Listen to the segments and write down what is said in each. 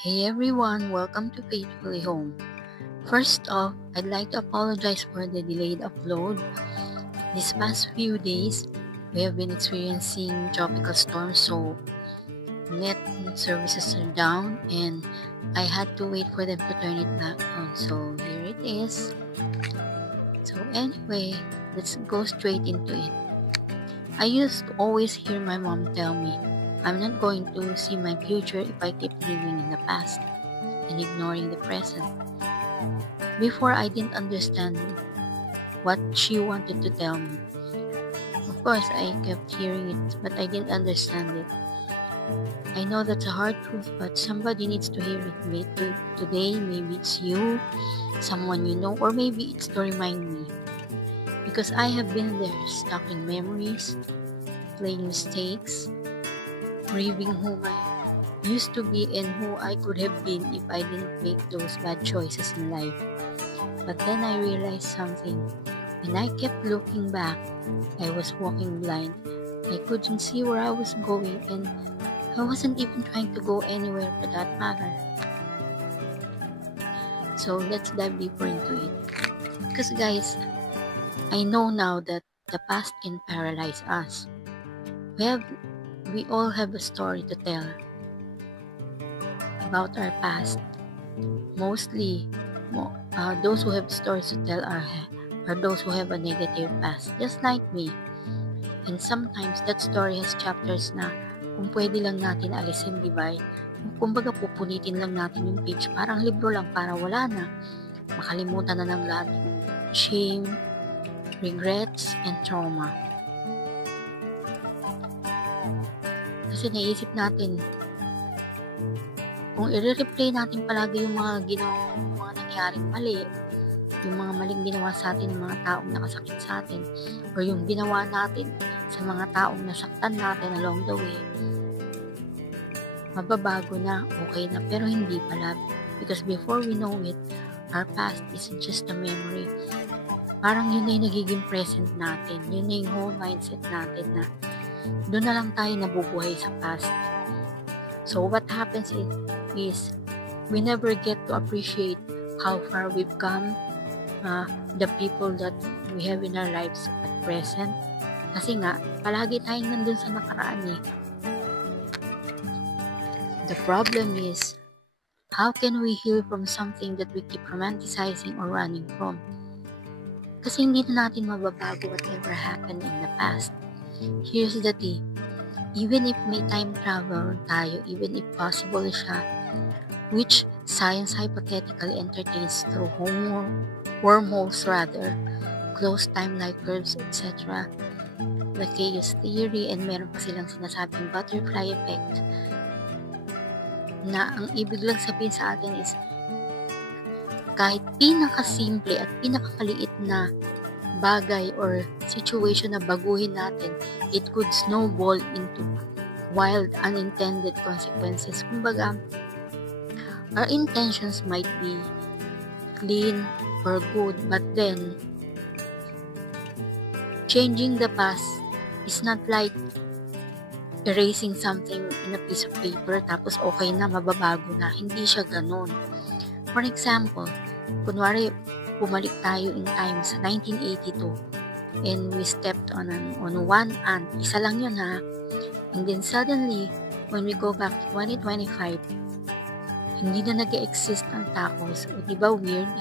Hey everyone, welcome to Faithfully Home. First off, I'd like to apologize for the delayed upload. These past few days, we have been experiencing tropical storms, so net services are down and I had to wait for them to turn it back on. So here it is. So anyway, let's go straight into it. I used to always hear my mom tell me, I'm not going to see my future if I keep living in the past and ignoring the present. Before, I didn't understand what she wanted to tell me. Of course, I kept hearing it, but I didn't understand it. I know that's a hard truth, but somebody needs to hear it today. Maybe it's you, someone you know, or maybe it's to remind me. Because I have been there, stuck in memories, playing mistakes, grieving who I used to be and who I could have been if I didn't make those bad choices in life. But then I realized something. When I kept looking back, I was walking blind. I couldn't see where I was going, and I wasn't even trying to go anywhere for that matter. So let's dive deeper into it. Because guys, I know now that the past can paralyze us. We all have a story to tell about our past. Mostly, those who have stories to tell are those who have a negative past, just like me. And sometimes that story has chapters na kung pwede lang natin alisin, di ba? Kumbaga pupunitin lang natin yung page, parang libro lang para wala na. Makalimutan na ng lahat yung shame, regrets, and trauma. Kasi naisip natin, kung i-replay natin palagi yung mga nangyaring mali, yung mga maling ginawa sa atin ng mga taong nakasakit sa atin, or yung ginawa natin sa mga taong nasaktan natin along the way, mababago na, okay na, pero hindi pala. Because before we know it, our past isn't just a memory. Parang yun na yung nagiging present natin. Yun na yung whole mindset natin na doon na lang tayo nabubuhay sa past. So what happens is we never get to appreciate how far we've come, the people that we have in our lives at present. Kasi nga, palagi tayong nandun sa nakaraan eh. The problem is, how can we heal from something that we keep romanticizing or running from? Kasi hindi na natin mababago whatever happened in the past. Here's the thing. Even if may time travel tayo, even if possible siya, which science hypothetically entertains through wormholes rather, closed timeline curves, etc., the chaos theory, and meron pa silang sinasabing butterfly effect, na ang ibig lang sabihin sa atin is, kahit pinakasimple at pinakakaliit na bagay or situation na baguhin natin, it could snowball into wild unintended consequences. Kumbaga, our intentions might be clean or good, but then changing the past is not like erasing something in a piece of paper tapos okay na, mababago na. Hindi siya ganun. For example, kunwari bumalik tayo in time sa 1982 and we stepped on one ant. Isa lang yun ha. And then suddenly, when we go back to 2025, hindi na nag-exist ang tacos. O diba weird?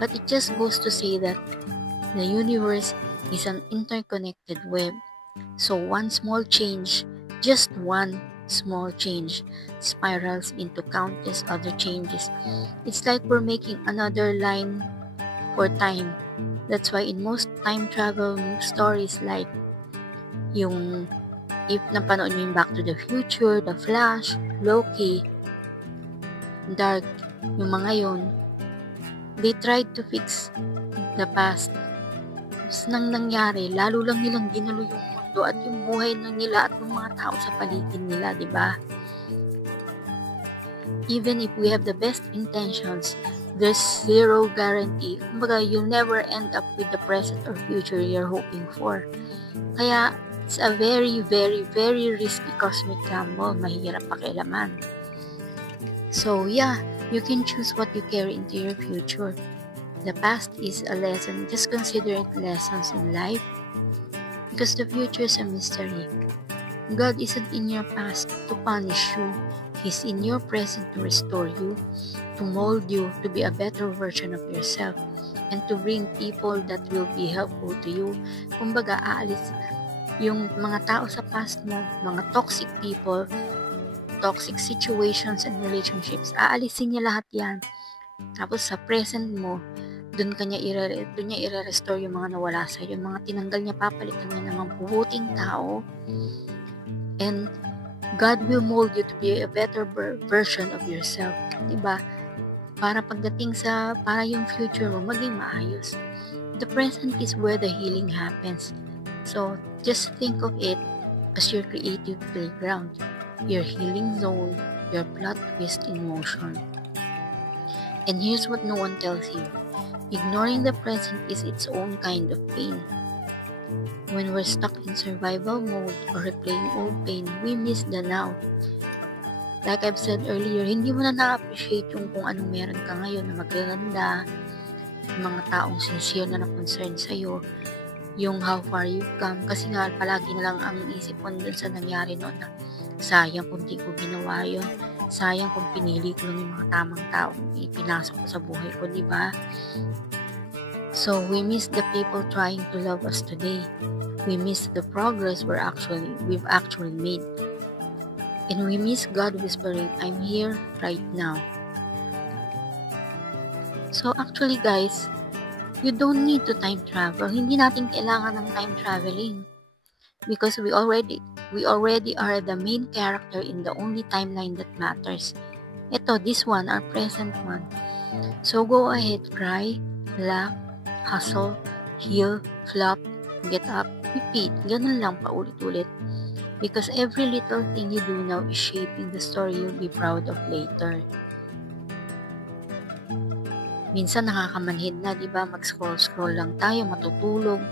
But it just goes to say that the universe is an interconnected web. So one small change, just one small change, spirals into countless other changes. It's like we're making another line for time. That's why in most time travel stories like yung, if napanood nyo yung Back to the Future, The Flash, Loki, Dark, yung mga yun, they tried to fix the past. Tapos nang nangyari, lalo lang nilang ginulo yung mundo at yung buhay ng nila at ng mga tao sa paligid nila, di ba? Even if we have the best intentions, there's zero guarantee. Kumbaga, you'll never end up with the present or future you're hoping for. Kaya, it's a very, very, very risky cosmic gamble. Mahirap pakialaman. So yeah, you can choose what you carry into your future. The past is a lesson. Just consider it lessons in life, because the future is a mystery. God isn't in your past to punish you. He's in your present to restore you, to mold you to be a better version of yourself, and to bring people that will be helpful to you. Kumbaga, aalis yung mga tao sa past mo, mga toxic people, toxic situations and relationships, aalisin niya lahat yan. Tapos sa present mo, doon niya i-restore yung mga nawala sa iyo, yung mga tinanggal niya, papalitan niya ng mga bubuting tao. And God will mold you to be a better version of yourself, diba? Para pagdating para yung future mo maging maayos. The present is where the healing happens. So just think of it as your creative playground, your healing zone, your plot twist in motion. And here's what no one tells you. Ignoring the present is its own kind of pain. When we're stuck in survival mode or replaying old pain, we miss the now. Like I've said earlier, hindi mo na na-appreciate yung kung anong meron ka ngayon na magaganda, yung mga taong sincere na na-concern sa'yo, yung how far you've come, kasi nga palagi na lang ang isip mo dun sa nangyari noon na sayang kung di ko ginawa yun, sayang kung pinili ko lang yung mga tamang taong ipinasok ko sa buhay ko, di ba? So we miss the people trying to love us today. We miss the progress we've actually made. And we miss God whispering, I'm here right now. So actually guys, you don't need to time travel. Hindi natin kailangan ng time traveling. Because we already are the main character in the only timeline that matters. Ito, this one, our present one. So go ahead, cry, laugh, hustle, heal, flop, get up, repeat. Ganun lang paulit-ulit. Because every little thing you do now is shaping the story you'll be proud of later. Minsan nakakamanhid na, di ba? Mag-scroll lang tayo, matutulog.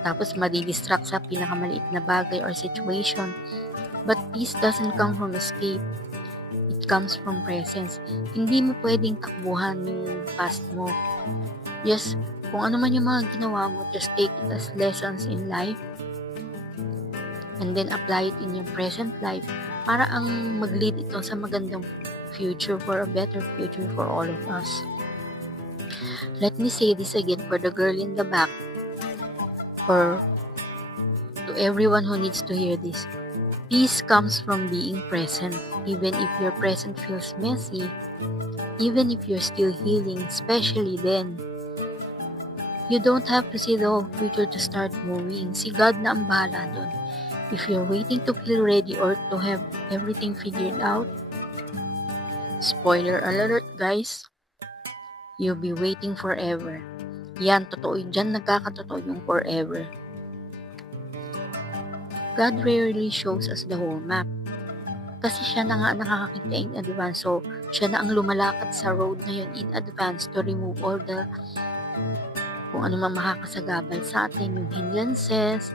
Tapos madidistract sa pinakamaliit na bagay or situation. But peace doesn't come from escape. It comes from presence. Hindi mo pwedeng takbuhan yung past mo. Yes, kung ano man yung mga ginawa mo, just take it as lessons in life. And then apply it in your present life para ang mag-lead ito sa magandang future, for a better future for all of us. Let me say this again for the girl in the back, or to everyone who needs to hear this. Peace comes from being present, even if your present feels messy, even if you're still healing, especially then. You don't have to see the whole future to start moving. Si God na ang bahala dun. If you're waiting to feel ready or to have everything figured out, spoiler alert guys, you'll be waiting forever. Yan, totoo dyan, nagkakatotoo yung forever. God rarely shows us the whole map. Kasi siya na nga nakakakita in advance, so siya na ang lumalakad sa road na yun in advance to remove all the kung ano man makakasagabal sa atin, yung hindrances.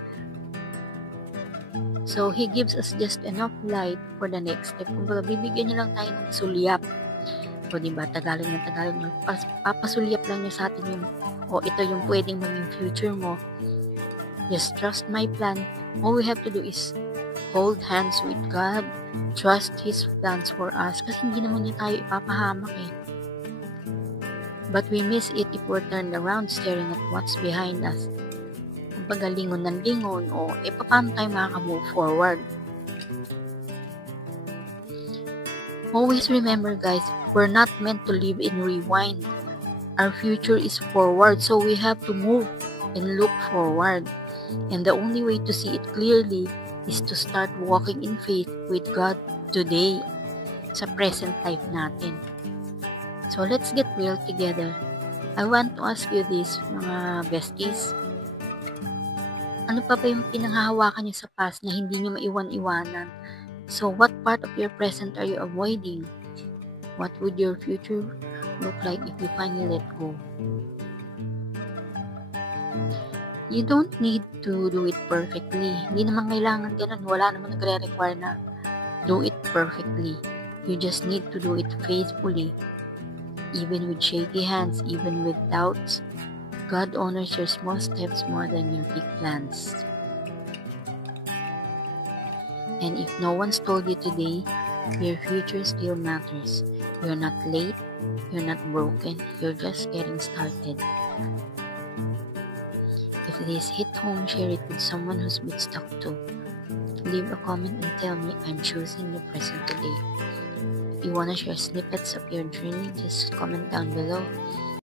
So, He gives us just enough light for the next step. Kumbaga, bibigyan niya lang tayo ng sulyap. O, diba, Tagalog na Tagalog. Papasulyap lang niya sa atin yung, ito yung pwedeng maging future mo. Just trust my plan. All we have to do is hold hands with God. Trust His plans for us. Kasi hindi naman niya tayo ipapahamak eh. But we miss it if we're turned around staring at what's behind us. Kumbaga, lingon ng lingon, paano tayo makaka-move forward? Always remember guys, we're not meant to live in rewind. Our future is forward, so we have to move and look forward. And the only way to see it clearly is to start walking in faith with God today, sa present life natin. So let's get real together. I want to ask you this, mga besties. Ano pa ba yung pinanghahawakan niyo sa past na hindi niyo maiwan-iwanan? So, what part of your present are you avoiding? What would your future look like if you finally let go? You don't need to do it perfectly. Hindi naman kailangan ganun. Wala naman nagre-require na do it perfectly. You just need to do it faithfully, even with shaky hands, even with doubts. God honors your small steps more than your big plans. And if no one's told you today, your future still matters. You're not late, you're not broken, you're just getting started. If this hit home, share it with someone who's been stuck too. Leave a comment and tell me I'm choosing the present today. If you want to share snippets of your journey, just comment down below.